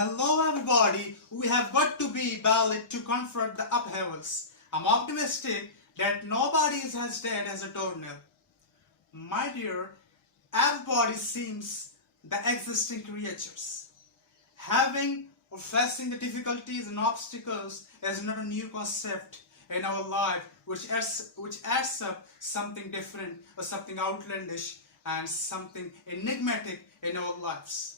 Hello everybody, we have got to be valid to confront the upheavals. I'm optimistic that nobody is as dead as a doornail. My dear, everybody seems the existing creatures. Having or facing the difficulties and obstacles is not a new concept in our life which adds up something different or something outlandish and something enigmatic in our lives.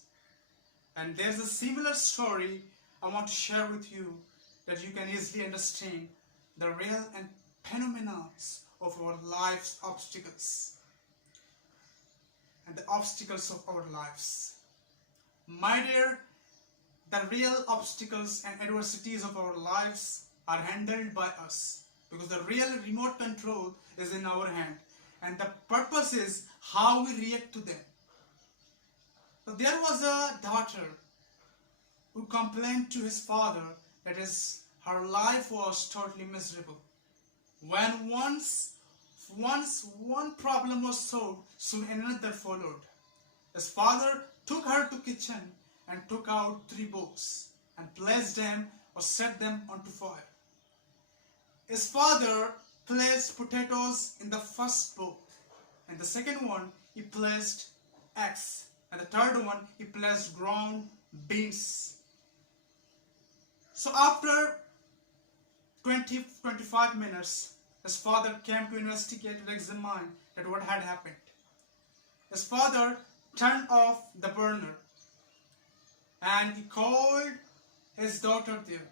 And there's a similar story I want to share with you that you can easily understand the real and phenomena of our life's obstacles and the obstacles of our lives. My dear, the real obstacles and adversities of our lives are handled by us because the real remote control is in our hand and the purpose is how we react to them. So there was a daughter who complained to his father that her life was totally miserable. When once one problem was solved, soon another followed. His father took her to kitchen and took out 3 bowls and placed them or set them onto fire. His father placed potatoes in the first bowl, and the second one he placed eggs, and the third one he placed ground beans. So after 20-25 minutes, his father came to investigate and examine that what had happened. His father turned off the burner and he called his daughter there.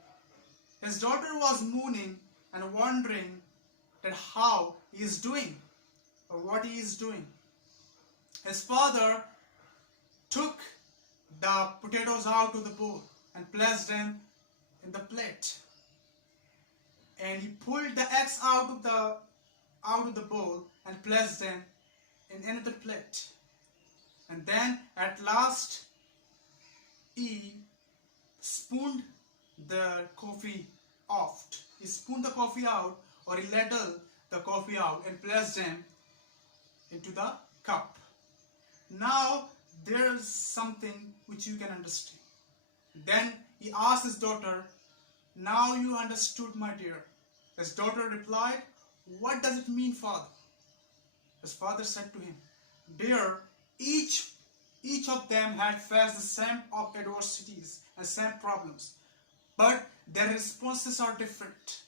His daughter was mooning and wondering that how he is doing or what he is doing. His father took the potatoes out of the bowl and placed them in the plate, and he pulled the eggs out of the bowl and placed them in another plate, and then at last he spooned the coffee off. He spooned the coffee out, or he ladled the coffee out and placed them into the cup. Now there's something which you can understand. Then he asked his daughter, "Now you understood, my dear." His daughter replied, "What does it mean, father?" His father said to him, "Dear, each of them had faced the same adversities and same problems, but their responses are different.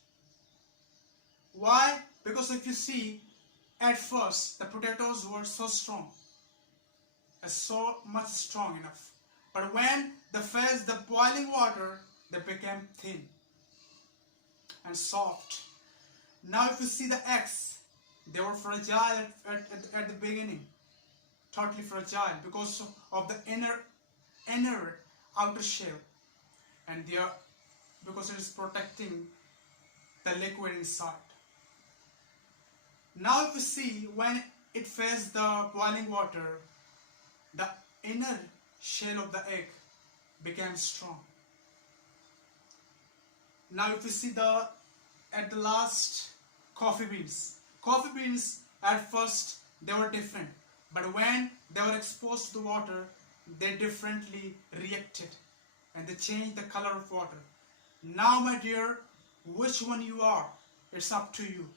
Why? Because if you see, at first the potatoes were so strong, so much strong enough, but when they faced the boiling water, they became thin and soft. Now if you see the eggs, they were fragile at the beginning, totally fragile because of the inner outer shell, and because it is protecting the liquid inside. Now if you see, when it faced the boiling water, the inner shell of the egg became strong. Now if you see at the last coffee beans at first they were different, but when they were exposed to the water, they differently reacted and they changed the color of water. Now my dear, which one you are, it's up to you.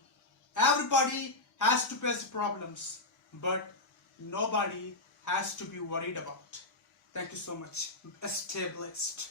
Everybody has to face problems, but nobody has to be worried about. Thank you so much. Stay blessed.